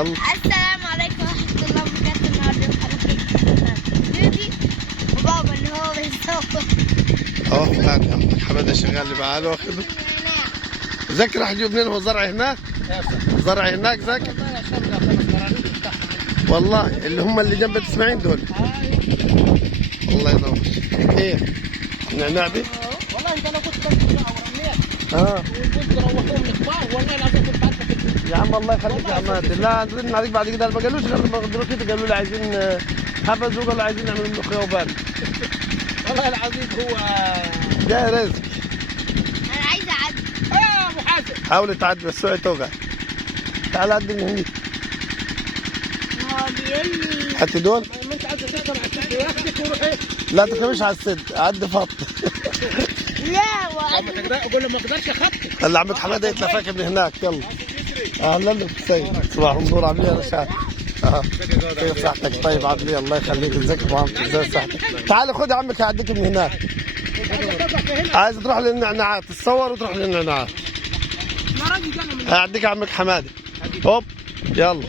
السلام عليكم ورحمة الله وبركاته. النهارده بيبي وبابا اللي هو بيصور هاني عمك حماده شغال اللي معاه واخده. زكي راح يجيب منين؟ هو زرع هناك؟ زرع هناك زكي؟ والله اللي جنب اسماعيل دول. الله ينور. ايه النعناع دي؟ والله انت لو كنت تنظر كنت روحوهم الكبار والله العظيم كنت عارفه. يا عم الله يخليك يا عماد. لا نزلنا عليك بعد كده ما قالوش غير لما قدروا كده قالوا لي عايزين حبزوا قالوا عايزين نعمل ملوخيه وبال. والله العظيم هو جاي رزق. أنا عايزة أعدي. ابو حازم حاولي تعدي بس اوعي توقع. تعال عدي من هنيك. هو بيقول لي هاتي دول. ما انت عايز تقدر على السد ياخدك وروح لا تركبيش على السد عدي فط. لا لما وعدي. تقدر اقول له ما اقدرش اخدك. هلا عمك حماده يتلفاك من هناك. يلا اهلا لك سيد. صباح النور عامل ايه يا رشاد؟ كيف صحتك؟ طيب عامل ايه؟ الله يخليك. ازيك يا عمك؟ ازاي صحتك؟ تعال خد عمك هعديك من هناك. عايز تروح للنعناعات تتصور وتروح للنعناعات. يا راجل جانا من هعديك عمك حماده. هوب يلا.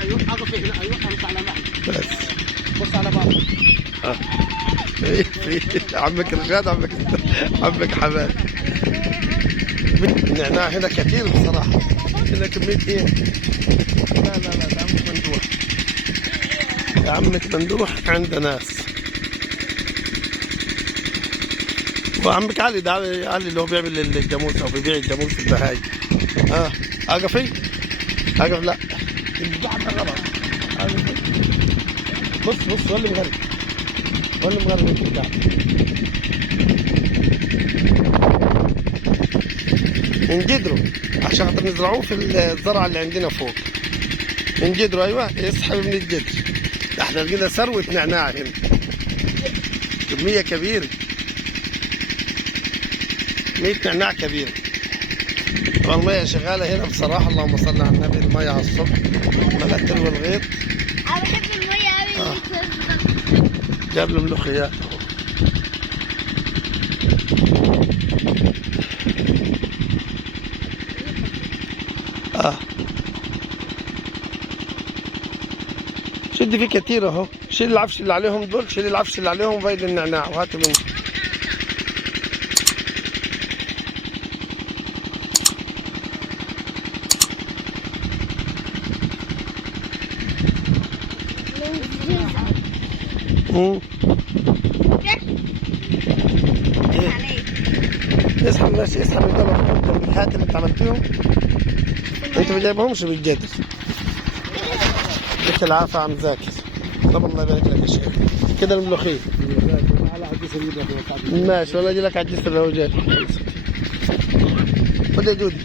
ايوه اقف هنا. ايوه امس على معي بس بص على بابا. عمك رشاد عمك حماده. النعناع هنا كثير بصراحه. هنا كميه ايه؟ لا ده عمك مندوح. يا عمك مندوح عند ناس. وعمك علي ده علي اللي هو بيعمل الجاموس او بيبيع الجاموس البهاي. اقفي اقف. لا البعض غلط. بص ولا مغرب انت قاعد. نجدره عشان خاطر نزرعوه في الزرعه اللي عندنا فوق. نجدره ايوه يسحب من الجدر. احنا لقينا ثروه نعناع هنا كميه كبيره. كميه نعناع كبيره. طبعا الميه شغاله هنا بصراحه. اللهم صل على النبي. الميه على الصبح ما تروي الغيط. أنا بحب المية أوي. جاب له ملوخيات. شد فيه كتير اهو. شيل العفش اللي عليهم دول. شيل العفش اللي عليهم وبيض النعناع وهاتوا منه. اسحب ماشي. اسحب التنبيهات اللي انت عملتيهم. انت ما جايبهمش بالجدر. لك العافيه عم ذاكر. طب الله يبارك لك يا شيخ. كده الملوخيه ماشي. ولا اجي لك على الجسر لو جاي. خدي يا جودي.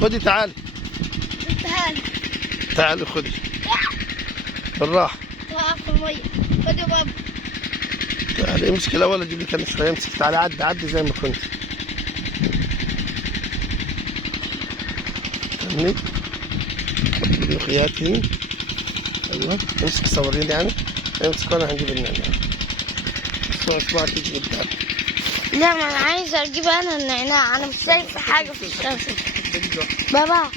خدي تعالي. تعالي خدي بالراحه. وقف في المية. خد يا بابا. تعالي امسك الاول. اجيب لك انا شويه. امسك تعالي عدي زي ما كنت. فهمني؟ الملوخيات هنا. ايوه امسك صوريني يعني. امسك وانا هنجيب النعناع. اسمع تيجي قدام. لا ما أنا عايزة أجيب أنا النعناع. أنا مش شايفة حاجة في الشمس. بابا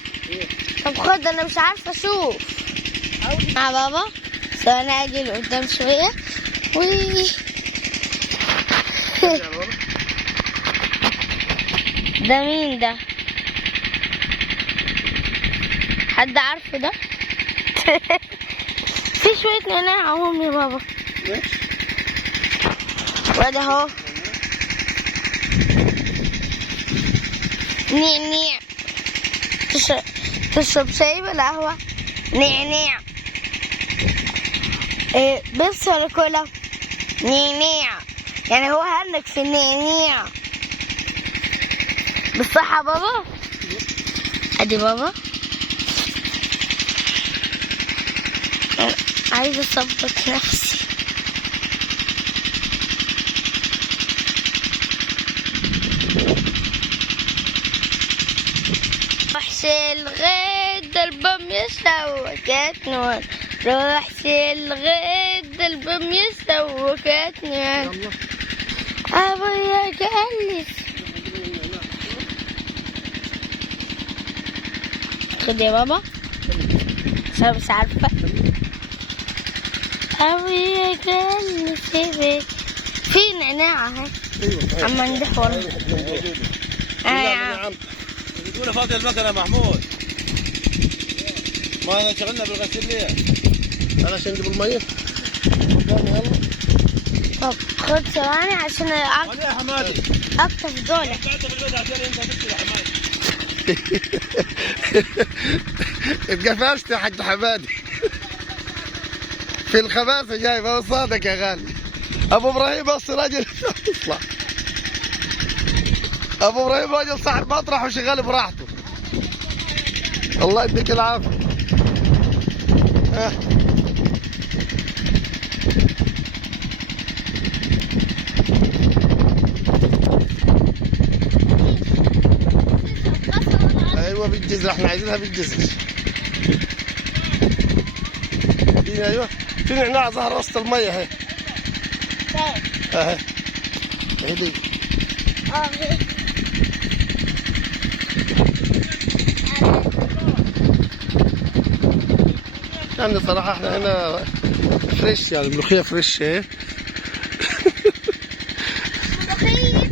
طب خد. أنا مش عارفة أشوف. مع بابا ثواني أجي لقدام شوية. وي ده مين ده؟ حد عارفه ده؟ في شوية نعناع اهم يا بابا. وده اهو. نعناع. تشرب شاي ولا قهوة؟ نعناع. إيه بس ولا كولا؟ نعناع. يعني هو هنك في النعناع. بالصحة بابا. ادي بابا. عايزة اثبت نفسي. روح شيل غيد البامية شوكت نور. روح شيل غيد البامية شوكت نور. ابويا جالس. خد يا بابا. عشان مش عارفة. أبي كان في بيت في نعناع اهي. ايوه عم ندح والله. نعم. بدون فاضي المكنه يا محمود. ما شغلنا بالغسيل ليه؟ انا عشان نجيب المية. يلا. طب خد ثواني عشان عليه يا حمادي. اكتف دولة. بعته في البيت عشان انت تشتري يا حمادي. اتقفشت يا حاج حمادي. في الخباثة جاي، ما هو صادق يا غالي. ابو ابراهيم بس راجل اصلع. ابو ابراهيم راجل صاحب مطرح وشغال براحته. الله يديك العافية. ايوه بالجزر، احنا عايزينها بالجزر. ايوه في نعناع ظهر وسط المية اهي. اهي اهي دي. يعني صراحة احنا هنا فريش، يعني الملوخية فريش اهي.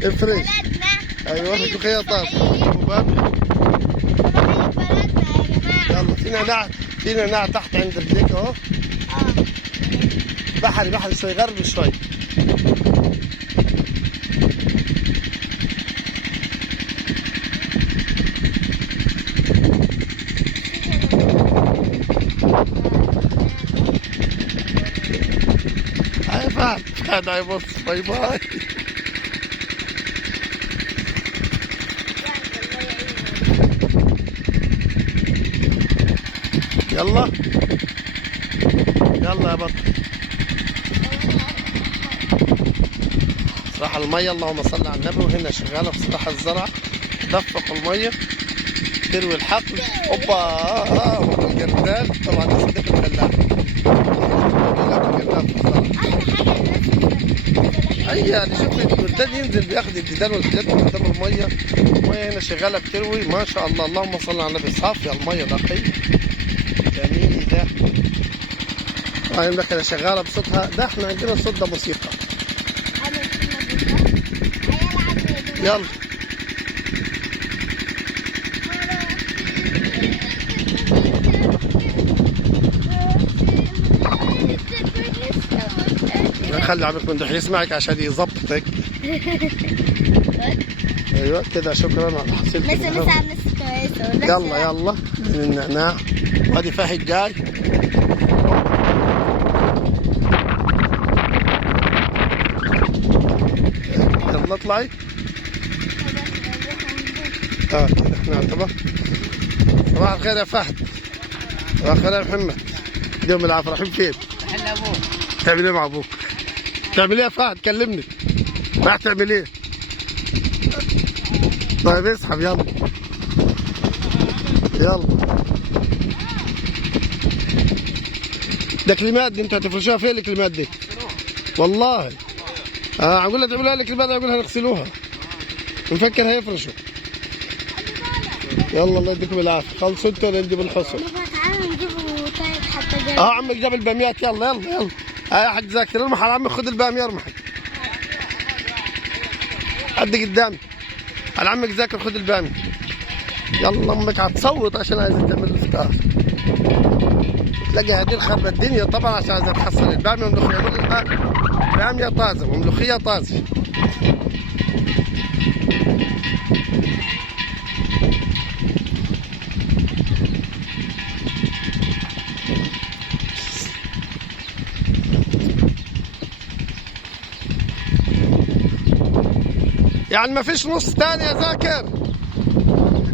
فريش. ايوه الملوخية طازة. يلا في نعناع، في نعناع تحت عند رجليك اهو. بحري بحري شوي، غربي شوي. هاي فهد، فهد هاي بص. باي باي. يلا يلا يا بطل. صراحة المية اللهم صل على النبي، وهنا شغالة في صلاح الزرع. دفقوا المية تروي الحقل. اوبا الجردال طبعا تصدق الفلاح. اي يعني شوف الجردال ينزل بياخد الديدان والحاجات من قدام المية. المية هنا شغالة بتروي ما شاء الله. اللهم صل على النبي. صافية المية نقية جميل ده. هاي المكنة شغالة بصوتها ده. احنا عندنا الصوت ده موسيقى. يلا خلي عمك مندوح يسمعك عشان يظبطك. ايوه كده شكرا على حصيلتك. يلا يلا من النعناع. وادي فهد جاي. يلا اطلعي. كده احنا نعتبر. صباح الخير يا فهد. صباح الخير يا محمد. اليوم العافية. رايحين فين؟ احنا ابوك. تعمل ايه مع ابوك؟ تعمل ايه يا فهد؟ كلمني. راح تعمل ايه؟ طيب اسحب يلا. يلا. ده كلمات دي انتوا هتفرشوها فين الكلمات دي؟ والله. اقول لها تعملوها الكلمات، اقول لها نغسلوها. نفكر هيفرشوا. يلا الله يديكم العافيه. خلصوا انتوا ولا نجيب الحصر؟ تعالوا نجيبوا طيب حتى جاي. عمك جاب الباميات. يلا يلا يلا. يا حاج زاكر ارمح على عمك. خد الباميه ارمح. قد قدامي. على عمك زاكر خد الباميه. يلا امك هتصوت عشان عايزه تعمل الفطار. تلاقي هدي خرب الدنيا طبعا عشان عايزه تحصل الباميه والملوخيه. يقول لها باميه طازه وملوخيه طازه. يعني ما فيش نص تاني يا زاكر؟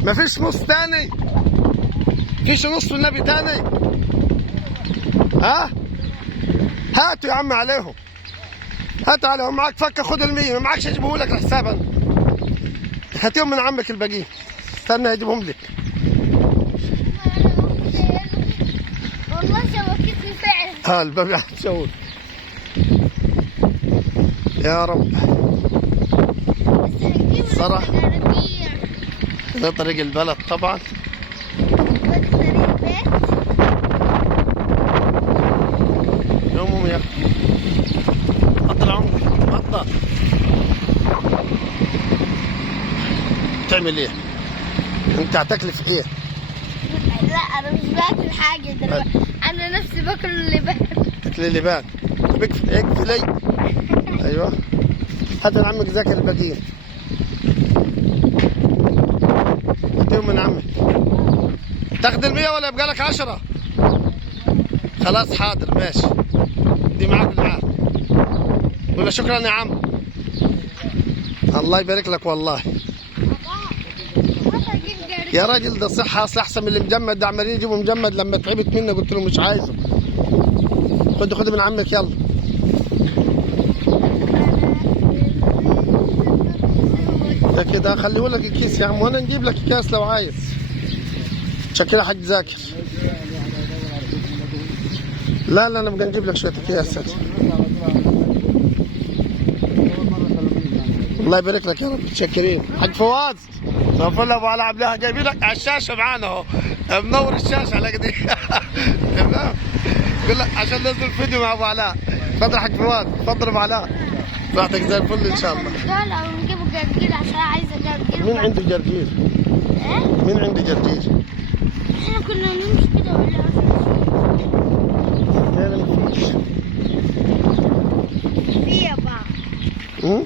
ما فيش نص تاني؟ فيش نص والنبي تاني؟ ها؟ هاتوا يا عم عليهم. هاتوا عليهم. معاك فكه خد ال100، ما معكش اجيبه لك الحساب انا. هاتيهم من عمك الباقيين. استنى يجيبهم لك. والله شوكتني فعلا. الباب هتشوك. يا رب. صراحة ده طريق البلد طبعا. تعمل ايه؟ انت هتاكلي في ايه؟ لا انا مش باكل حاجه دلوقتي، انا نفسي باكل اللبان. تاكلي اللبان. اكفي لي. ايوه هات من عمك ذاكر الباقيين. هاتيهم من عمك. تاخد ال100 ولا يبقى لك 10؟ خلاص حاضر ماشي. دي معاك العاب. ولا شكرا يا عم. الله يبارك لك والله. يا راجل ده صحة أصل أحسن من اللي مجمد ده، عمالين يجيبوا مجمد لما تعبت منه قلت له مش عايزه. خد من عمك يلا. ده كده خليه لك الكيس يا عم، وانا نجيب لك الكاس لو عايز. شكلها حاج ذاكر. لا انا بدي نجيب لك شويه اكياس. الله يبارك لك يا رب. متشكرين حاج فواز. صافل ابو علاء عبد الله جايبين لك على الشاشه معانا اهو، منور الشاشه على كده. تمام. يقول لك عشان ننزل فيديو مع ابو علاء. تفضل حاج فواز. تفضل ابو علاء. صحتك زي الفل ان شاء الله. دول او نجيبوا جرجير عشان عايزه جرجير. مين عنده جرجير؟ ايه؟ مين عنده جرجير؟ احنا كنا نمشي كده ولا لا مفيش. في يا بابا.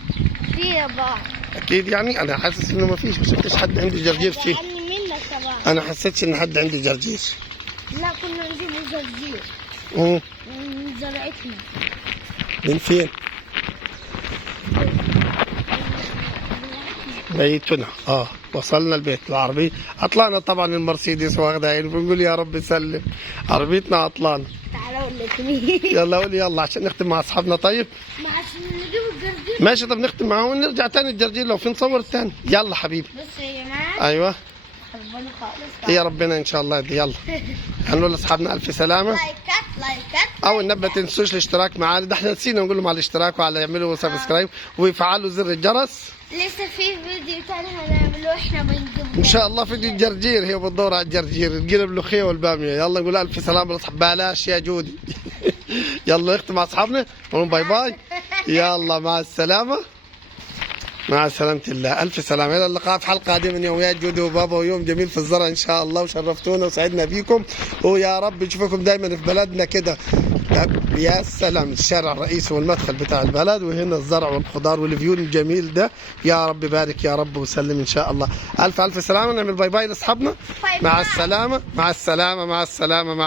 في يا بابا. اكيد يعني انا حاسس انه مفيش، ما شفتش حد عنده جرجير فيه. عني منك يا بابا. انا حسيتش ان حد عنده جرجير. لا كنا نجيبوا جرجير من زرعتنا. من فين؟ بيتنا. وصلنا البيت العربي. عطلانة طبعا المرسيدس واخدها عين، بنقول يا رب سلم. عربيتنا عطلانة. تعالى اقول لك مين. يلا قول يلا عشان نختم مع اصحابنا. طيب ما عشان نجيبوا الجرجير. ماشي. طب نختم معاهم ونرجع تاني الجرجير لو في نصور التاني. يلا حبيبي. بص يا جماعه. ايوه ربنا خالص. يا ربنا ان شاء الله. دي يلا هنقول لاصحابنا الف سلامه. لايكات. او ان ما تنسوش الاشتراك معانا، ده احنا نسينا نقول لهم على الاشتراك وعلى يعملوا سبسكرايب ويفعلوا زر الجرس. لسه في فيديو تاني هنعمله احنا بنجيب ان شاء الله فيديو الجرجير. هي بتدور على الجرجير تجيب الملوخيه والباميه. يلا نقول الف سلامه لاصحاب. بلاش يا جودي. يلا نختم مع اصحابنا ونقول باي باي. يلا مع السلامه. مع سلامة الله. ألف سلامة. إلى اللقاء في حلقة قادمة من يوميات جودي وبابا، ويوم جميل في الزرع إن شاء الله. وشرفتونا وسعدنا بيكم، ويا رب نشوفكم دايما في بلدنا كده. يا سلام. الشارع الرئيسي والمدخل بتاع البلد، وهنا الزرع والخضار والفيو الجميل ده. يا رب بارك يا رب وسلم إن شاء الله. ألف سلامة. نعمل باي باي لأصحابنا. مع السلامة. مع السلامة. مع السلامة. مع